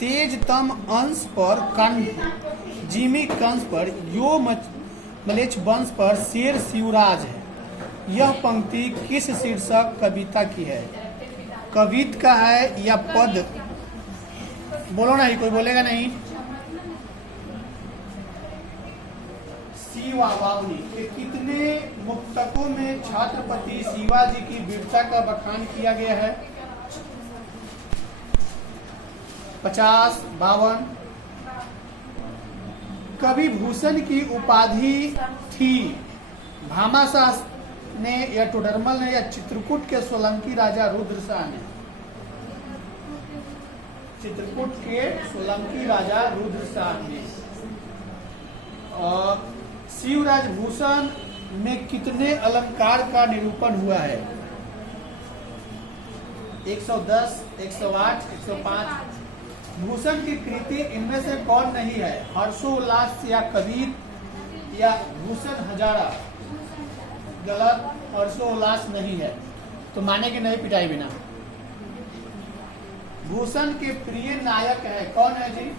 तेजतम अंश पर कंठ, जिमी कंस पर यो मलेच्छ वंश पर शेर शिवराज है। यह पंक्ति किस शीर्षक कविता की है? कवित का है या पद? बोलो नहीं, कोई बोलेगा नहीं। शिवा बावनी के कितने मुक्तकों में छत्रपति शिवाजी की वीरता का बखान किया गया है? 50, 52। कवि भूषण की उपाधि थी भामाशाह ने या टोडरमल ने या चित्रकूट के सोलंकी राजा रुद्रशाह ने? चित्रकूट के सोलंकी राजा रुद्रशाह ने। और शिवराज भूषण में कितने अलंकार का निरूपण हुआ है? 110, 108, 105। भूषण की कृति इनमें से कौन नहीं है? हर्षोल्लास या कवित या भूषण हजारा? गलत, हर्षोल्लास नहीं है। तो माने कि नहीं पिटाई बिना। भूषण के प्रिय नायक है कौन है जी?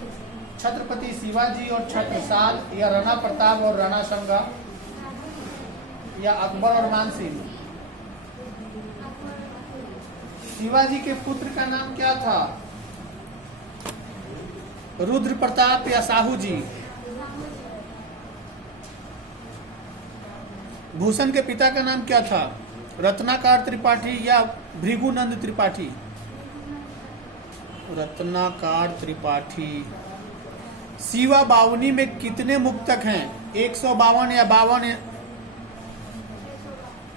छत्रपति शिवाजी और छत्रसाल, या राणा प्रताप और राणा संगा, या अकबर और मानसिंह? शिवाजी के पुत्र का नाम क्या था? रुद्र प्रताप या साहू जी? भूषण के पिता का नाम क्या था? रत्नाकर त्रिपाठी या भृगुनंद त्रिपाठी? रत्नाकर त्रिपाठी। शिवा बावनी में कितने मुक्तक हैं? 152 या 52?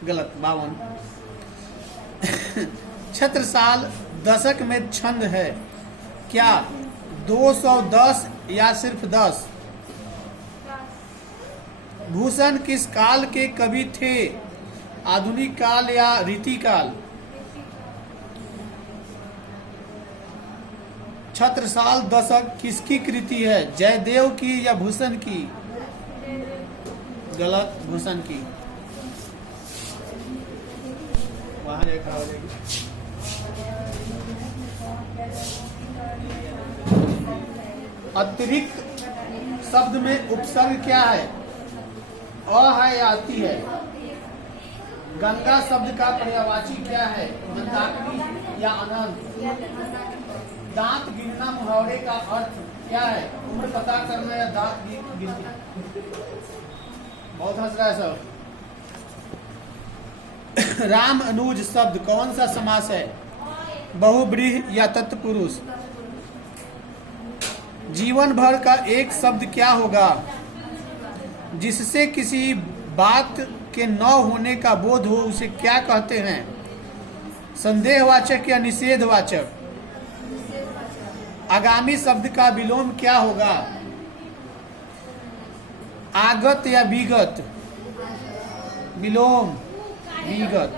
गलत, 52। छत्रसाल दशक में छंद है क्या? 210 या सिर्फ 10? भूषण किस काल के कवि थे? आधुनिक काल या रीति काल? छत्रसाल दशक किसकी कृति है? जयदेव की या भूषण की? गलत, भूषण की। वहां देखा हो जाएगी। अतिरिक्त शब्द में उपसर्ग क्या है? अ है या अति है? गंगा शब्द का पर्यायवाची क्या है? मंदाकिनी या अनंत? दांत गिनना मुहावरे का अर्थ क्या है? उम्र पता करना या दांत गिनती? बहुत हंस रहा है सब। राम अनुज शब्द कौन सा समास है? बहुब्रीहि या तत्पुरुष? जीवन भर का एक शब्द क्या होगा जिससे किसी बात के न होने का बोध हो? उसे क्या कहते हैं? संदेहवाचक या निषेधवाचक? आगामी शब्द का विलोम क्या होगा? आगत या विगत? विलोम, विगत।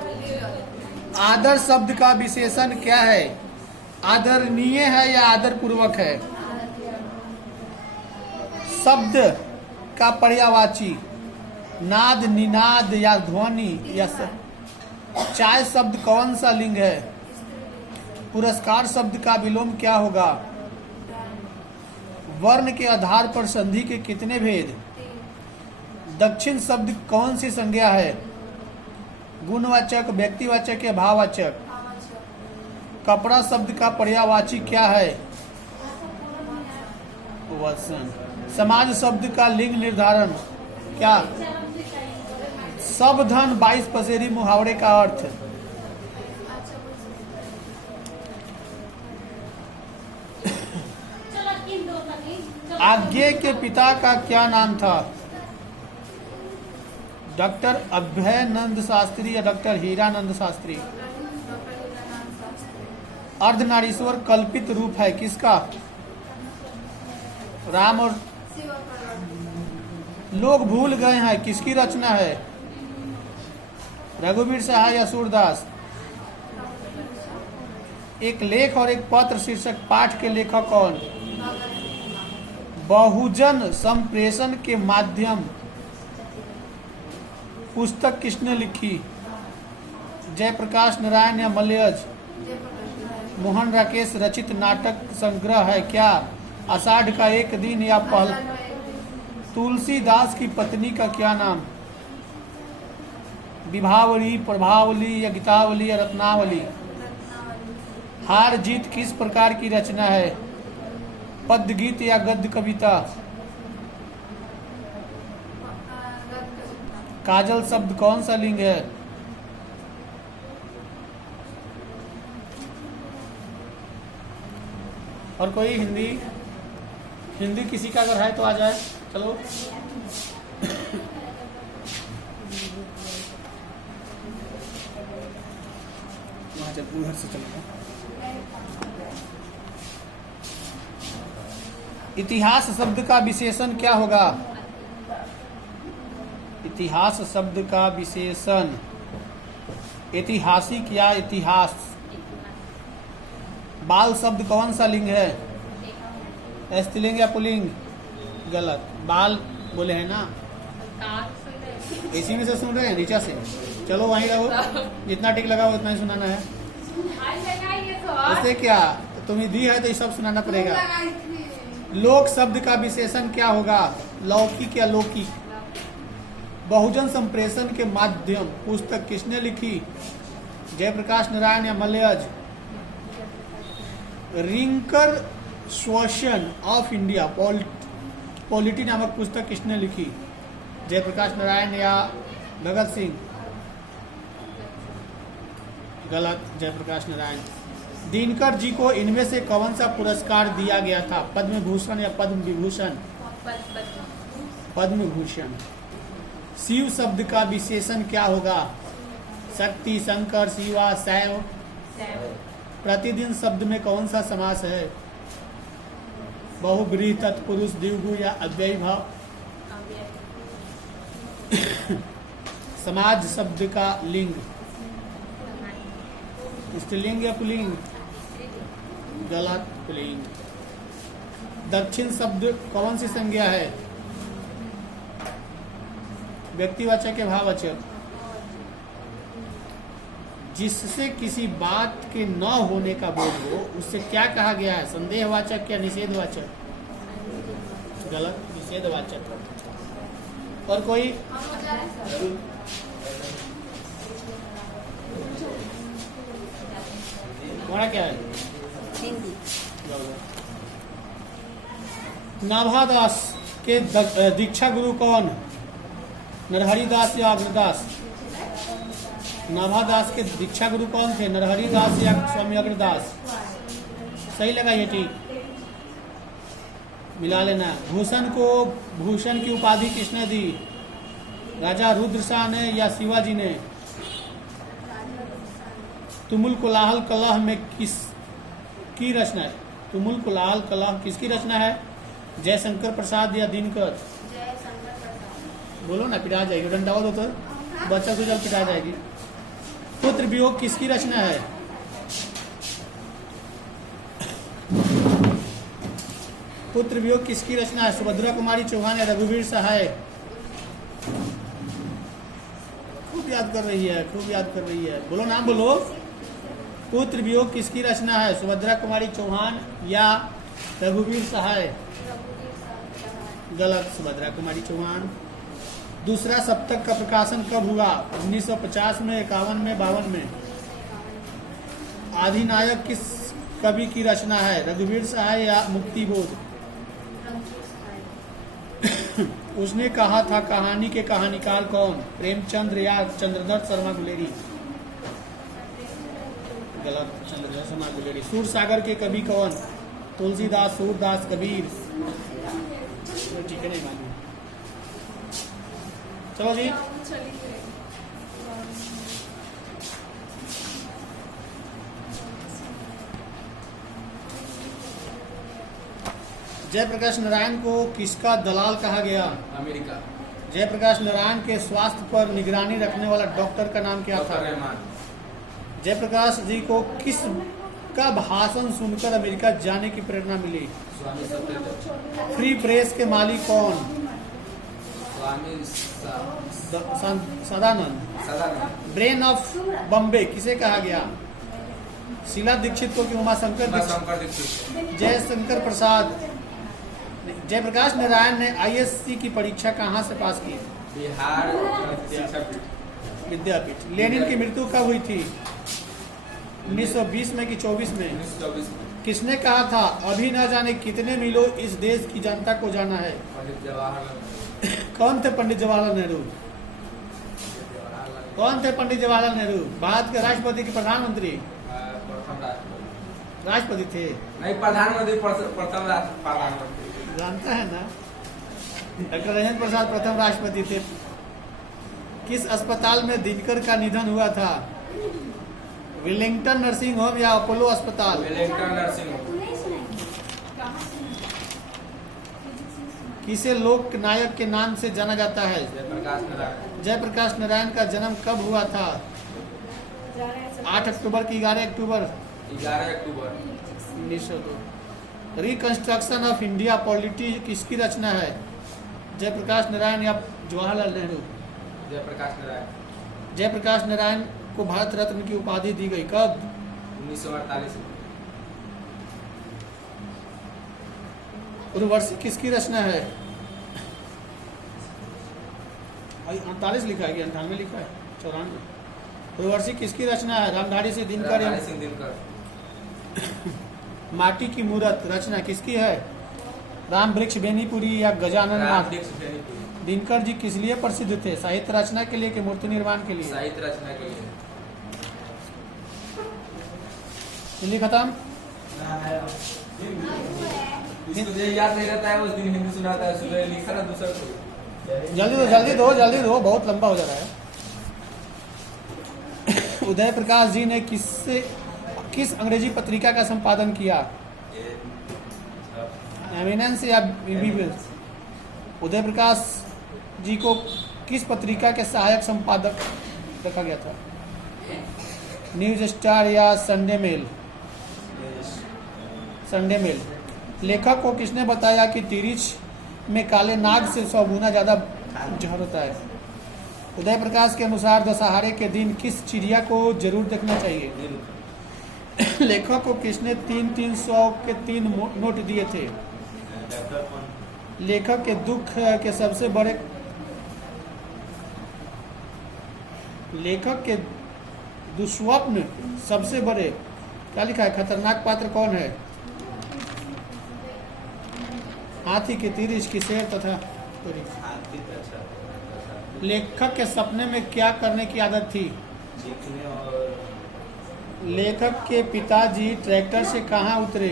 आदर शब्द का विशेषण क्या है? आदरणीय है या आदर पूर्वक है? शब्द का पर्यायवाची? नाद, निनाद या ध्वनि या चाय शब्द कौन सा लिंग है? पुरस्कार शब्द का विलोम क्या होगा? वर्ण के आधार पर संधि के कितने भेद? दक्षिण शब्द कौन सी संज्ञा है? गुणवाचक, व्यक्तिवाचक या भाववाचक? कपड़ा शब्द का पर्यायवाची क्या है? वसन। समाज शब्द का लिंग निर्धारण क्या? सब धन 22 पसेरी मुहावरे का अर्थ? आज्ञे के पिता का क्या नाम था? डॉक्टर अभयानंद शास्त्री या डॉक्टर हीरानंद शास्त्री? अर्धनारीश्वर कल्पित रूप है किसका? राम और लोग भूल गए हैं किसकी रचना है? रघुवीर शाह या सूरदास? एक लेख और एक पत्र शीर्षक पाठ के लेखक कौन? बहुजन संप्रेषण के माध्यम पुस्तक किसने लिखी? जयप्रकाश नारायण या मलयज? मोहन राकेश रचित नाटक संग्रह है क्या? आषाढ़ का एक दिन या पहला? तुलसीदास की पत्नी का क्या नाम? विभावली, प्रभावली या गीतावली या रत्नावली? हार जीत किस प्रकार की रचना है? पद्य गीत या गद्य कविता? काजल शब्द कौन सा लिंग है? और कोई हिंदी किसी का अगर है तो आ जाए। चलो वहां चल, उधर से चलो। इतिहास शब्द का विशेषण क्या होगा? इतिहास शब्द का विशेषण ऐतिहासिक या इतिहास। बाल शब्द कौन सा लिंग है? स्त्रीलिंग या पुल्लिंग? गलत। बाल बोले हैं ना, इसी में से सुन रहे हैं नीचा से। चलो वहीं रहो, जितना टिक लगा उतना ही सुनाना है। इससे क्या तुम्हें दी है तो ये सब सुनाना पड़ेगा। लोक शब्द का विशेषण क्या होगा? लौकिक या लौकिक? बहुजन संप्रेषण के माध्यम पुस्तक किसने लिखी? जयप्रकाश नारायण या मलयज? रिंकर स्वशन ऑफ इंडिया पॉलिटी नामक पुस्तक किसने लिखी? जयप्रकाश नारायण या भगत सिंह? गलत, जयप्रकाश नारायण। दिनकर जी को इनमें से कौन सा पुरस्कार दिया गया था? पद्म भूषण या पद्म विभूषण? पद्म भूषण। शिव शब्द का विशेषण क्या होगा? शक्ति, शंकर, शिवा, शैव? प्रतिदिन शब्द में कौन सा समास है? बहुब्रीहि, तत्पुरुष, द्विगु या अव्ययी भाव? समाज शब्द का लिंग? स्त्रीलिंग या पुल्लिंग? गलत, पुल्लिंग। दक्षिण शब्द कौन सी संज्ञा है? व्यक्तिवाचक या भाववाचक? जिससे किसी बात के न होने का बोध हो उससे क्या कहा गया है? संदेहवाचक या निषेधवाचक? गलत, निषेधवाचक। और कोई? तुम्हारा क्या है? नाभादास के दीक्षा गुरु कौन? नरहरि दास या अग्रदास? नाभादास के दीक्षा गुरु कौन थे? नरहरि दास या स्वामी अग्रदास? सही लगा ये? ठीक, मिला लेना। भूषण को भूषण की उपाधि किसने दी? राजा रुद्र शाह ने या शिवाजी ने? तुमुल कोलाहल कलह में किसकी रचना है? तुमुल कोलाहल कलह किसकी रचना है? जयशंकर प्रसाद या दिनकर? बोलो ना, पिटा जाएगी। डंडा दो तो बच्चा से जब पिटा जाएगी। पुत्र वियोग किसकी रचना है? पुत्र वियोग किसकी रचना है? सुभद्रा कुमारी चौहान या रघुवीर सहाय? खूब याद कर रही है, खूब याद कर रही है। बोलो, नाम बोलो। पुत्र वियोग किसकी रचना है? सुभद्रा कुमारी चौहान या रघुवीर सहाय? गलत, सुभद्रा कुमारी चौहान। दूसरा सप्तक का प्रकाशन कब हुआ? 1950 में, 51 में, 52 में? आधिनायक किस कवि की रचना है? रघुवीर सहाय या मुक्तिबोध? उसने कहा था कहानी के कहानीकार कौन? प्रेमचंद्र या चंद्रदत्त शर्मा गुलेरी? गलत, चंद्रदत्त शर्मा गुलेरी। सूरसागर के कवि कौन? तुलसीदास, सूरदास, कबीर? ठीक है, नहीं मालूम। चलो जी, जयप्रकाश नारायण को किसका दलाल कहा गया? अमेरिका। जयप्रकाश नारायण के स्वास्थ्य पर निगरानी रखने वाला डॉक्टर का नाम क्या था? जयप्रकाश जी को किस का भाषण सुनकर अमेरिका जाने की प्रेरणा मिली? स्वामी सत्यदेव। फ्री प्रेस के मालिक कौन? स्वामी सदानंद। ब्रेन ऑफ बॉम्बे किसे कहा गया? शीला दीक्षित को कि उमाशंकर दीक्षित? शंकर दीक्षित। जयशंकर प्रसाद। जयप्रकाश नारायण ने आईएससी की परीक्षा कहाँ से पास की? बिहार शिक्षा पीठ। विद्यापीठ। लेनिन की मृत्यु कब हुई थी? 1920 में कि 24 में? 1924 में। किसने कहा था अभी न जाने कितने मीलों इस देश की जनता को जाना है? पंडित जवाहरलाल नेहरू। कौन थे पंडित जवाहरलाल नेहरू? कौन थे पंडित जवाहरलाल नेहरू? भारत के राष्ट्रपति के प्रधानमंत्री? प्रथम राष्ट्रपति। राष्ट्रपति थे। नहीं, प्रधानमंत्री प्रथम प्रधानमंत्री। जानता है ना, डॉक्टर राजेंद्र प्रसाद प्रथम राष्ट्रपति थे। किस अस्पताल में दिनकर का निधन हुआ था? विलिंगटन नर्सिंग होम या अपोलो अस्पताल? Wellington nursing home. किसे लोक नायक के नाम से जाना जाता है? जयप्रकाश नारायण। जयप्रकाश नारायण का जन्म कब हुआ था? 8 अक्टूबर की 11 अक्टूबर? 11 अक्टूबर। 1902। रिकंस्ट्रक्शन ऑफ इंडिया पॉलिटी किसकी रचना है? जयप्रकाश नारायण या जवाहरलाल नेहरू? जयप्रकाश नारायण। जयप्रकाश नारायण को भारत रत्न की उपाधि दी गई कब? 1948 में। उर्वशी किसकी रचना है? 48 लिखा है कि 98 लिखा है? 94। उर्वशी किसकी रचना है? रामधारी सिंह दिनकर या सिंह दिनकर। माटी की मूर्त रचना किसकी है? राम वृक्ष बेनीपुरी या गजानन नाथ? दिनकर जी किस लिए प्रसिद्ध थे? साहित्य रचना के लिए कि मूर्ति निर्माण के लिए? साहित्य रचना के लिए। हिंदी खत्म? जिसको ये याद नहीं रहता है उस दिन हिंदी सुनाता है, सुबह लिखा ना दूसरा को। जल्दी दो बहुत लंबा हो जा रहा है। उदय प्रकाश जी ने किस अंग्रेजी पत्रिका का संपादन किया? एमिनेंस या बीबीएस? उदय प्रकाश जी को किस पत्रिका के सहायक संपादक रखा गया था? न्यूज स्टार या संडे मेल? Sunday mail. लेखक को किसने बताया कि तिरिच में काले नाग से 100 गुना ज्यादा जहर होता है? उदय प्रकाश के अनुसार दशहरे के दिन किस चिड़िया को जरूर देखना चाहिए? लेखक को किसने 300 के 3 नोट दिए थे? लेखक के दुख के सबसे बड़े लेखक के दुष्स्वप्न सबसे बड़े क्या लिखा है? खतरनाक पात्र कौन है? हाथी की तिरिच की शेर तथा लेखक के सपने में क्या करने की आदत थी? लेखक के पिताजी ट्रैक्टर से कहाँ उतरे?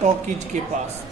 टॉकीज के पास।